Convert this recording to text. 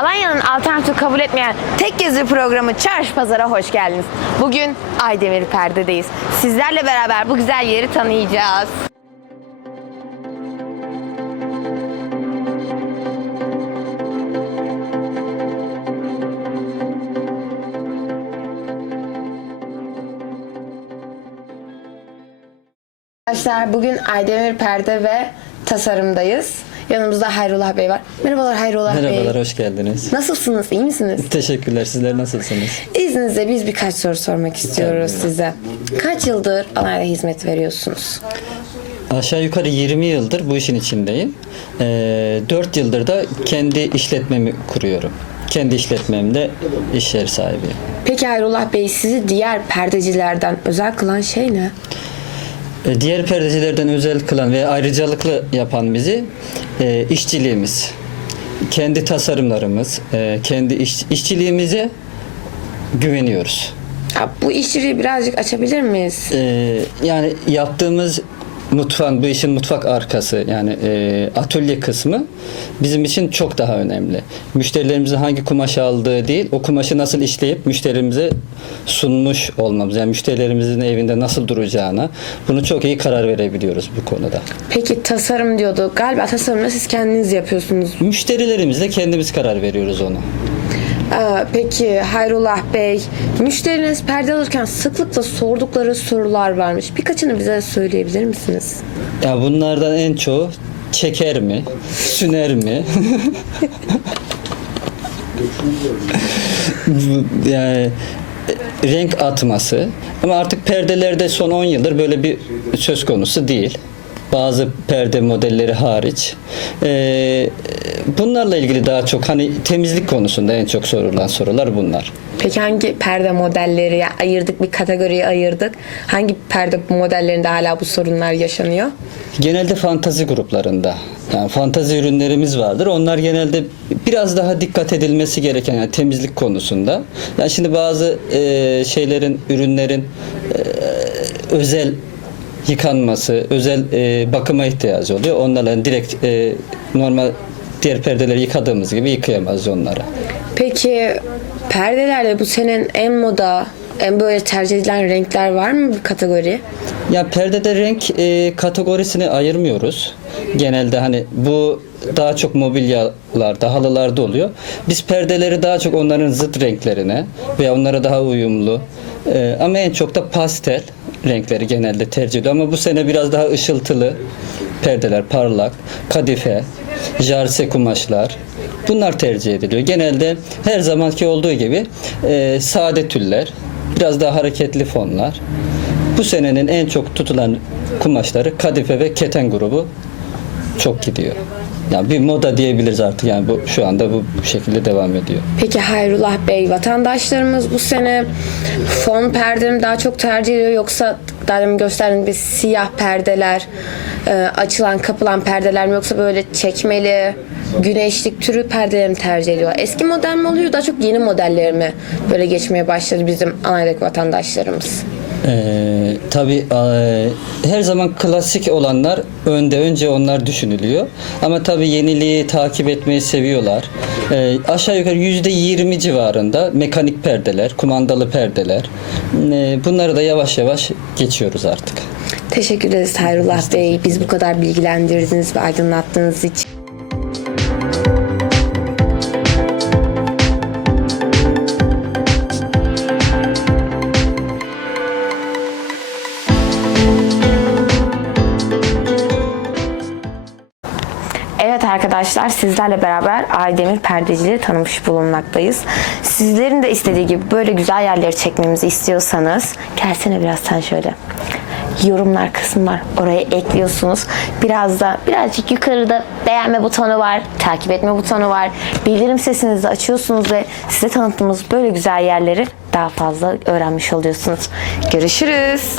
Alanya'nın alternatif kabul etmeyen tek gezi programı Çarşı Pazar'a hoş geldiniz. Bugün Aydemir Perde'deyiz. Sizlerle beraber bu güzel yeri tanıyacağız. Arkadaşlar bugün Aydemir Perde ve Tasarım'dayız. Yanımızda Hayrullah Bey var. Merhabalar Hayrullah Bey. Merhabalar, hoş geldiniz. Nasılsınız? İyi misiniz? Teşekkürler, sizler nasılsınız? İzninizle biz birkaç soru sormak istiyoruz size. Kaç yıldır Alanya'da hizmet veriyorsunuz? Aşağı yukarı 20 yıldır bu işin içindeyim. Ee, 4 yıldır da kendi işletmemi kuruyorum. Kendi işletmemde iş yeri sahibiyim. Peki Hayrullah Bey sizi diğer perdecilerden özel kılan şey ne? Ee, diğer perdecilerden özel kılan ve ayrıcalıklı yapan bizi e, işçiliğimiz. Kendi tasarımlarımız, e, kendi iş, işçiliğimize güveniyoruz. Ya, bu işçiliği birazcık açabilir miyiz? Ee, yani yaptığımız mutfağın bu işin mutfak arkası yani e, atölye kısmı bizim için çok daha önemli. Müşterilerimizin hangi kumaş aldığı değil, o kumaşı nasıl işleyip müşterimize sunmuş olmamız. Yani müşterilerimizin evinde nasıl duracağına bunu çok iyi karar verebiliyoruz bu konuda. Peki tasarım diyordu. Galiba tasarımı siz kendiniz yapıyorsunuz. Müşterilerimizle kendimiz karar veriyoruz onu. Aa, peki Hayrullah Bey, müşteriniz perde alırken sıklıkla sordukları sorular varmış. Birkaçını bize söyleyebilir misiniz? Ya bunlardan en çoğu çeker mi, süner mi? Yani renk atması ama artık perdelerde son 10 yıldır böyle bir söz konusu değil. Bazı perde modelleri hariç. Ee, bunlarla ilgili daha çok hani temizlik konusunda en çok sorulan sorular bunlar. Peki hangi perde modelleri ya ayırdık bir kategoriye ayırdık. Hangi perde modellerinde hala bu sorunlar yaşanıyor? Genelde fantazi gruplarında. Yani fantazi ürünlerimiz vardır. Onlar genelde biraz daha dikkat edilmesi gereken yani temizlik konusunda. Yani şimdi bazı e, şeylerin, ürünlerin e, özel yıkanması, özel e, bakıma ihtiyacı oluyor. Onlarla direkt e, normal diğer perdeleri yıkadığımız gibi yıkayamaz onları. Peki perdelerde bu senin en moda, en böyle tercih edilen renkler var mı bir kategori? Ya perdede renk e, kategorisini ayırmıyoruz. Genelde hani bu daha çok mobilyalarda, halılarda oluyor. Biz perdeleri daha çok onların zıt renklerine veya onlara daha uyumlu e, ama en çok da pastel renkleri genelde tercih ediyor. Ama bu sene biraz daha ışıltılı perdeler, parlak, kadife, jarse kumaşlar bunlar tercih ediliyor. Genelde her zamanki olduğu gibi e, sade tüller, biraz daha hareketli fonlar. Bu senenin en çok tutulan kumaşları kadife ve keten grubu çok gidiyor. Yani bir moda diyebiliriz artık yani bu şu anda bu, bu şekilde devam ediyor. Peki Hayrullah Bey, vatandaşlarımız bu sene fon perde daha çok tercih ediyor yoksa daha demin gösterdiğim bir siyah perdeler, e, açılan kapılan perdeler mi yoksa böyle çekmeli, güneşlik türü perdeler mi tercih ediyor? Eski model mi oluyor daha çok yeni modelleri mi böyle geçmeye başladı bizim Anadolu vatandaşlarımız? Ee, tabii e, her zaman klasik olanlar önde önce onlar düşünülüyor. Ama tabii yeniliği takip etmeyi seviyorlar. Ee, aşağı yukarı yüzde yirmi civarında mekanik perdeler, kumandalı perdeler. Ee, bunları da yavaş yavaş geçiyoruz artık. Teşekkür ederiz Hayrullah Bey. Biz bu kadar bilgilendirdiniz ve aydınlattığınız için. Arkadaşlar sizlerle beraber Aydemir Perdecileri tanımış bulunmaktayız. Sizlerin de istediği gibi böyle güzel yerleri çekmemizi istiyorsanız gelsene biraz sen şöyle. Yorumlar kısmı var. Oraya ekliyorsunuz. Biraz da birazcık yukarıda beğenme butonu var. Takip etme butonu var. Bildirim sesinizi açıyorsunuz ve size tanıttığımız böyle güzel yerleri daha fazla öğrenmiş oluyorsunuz. Görüşürüz.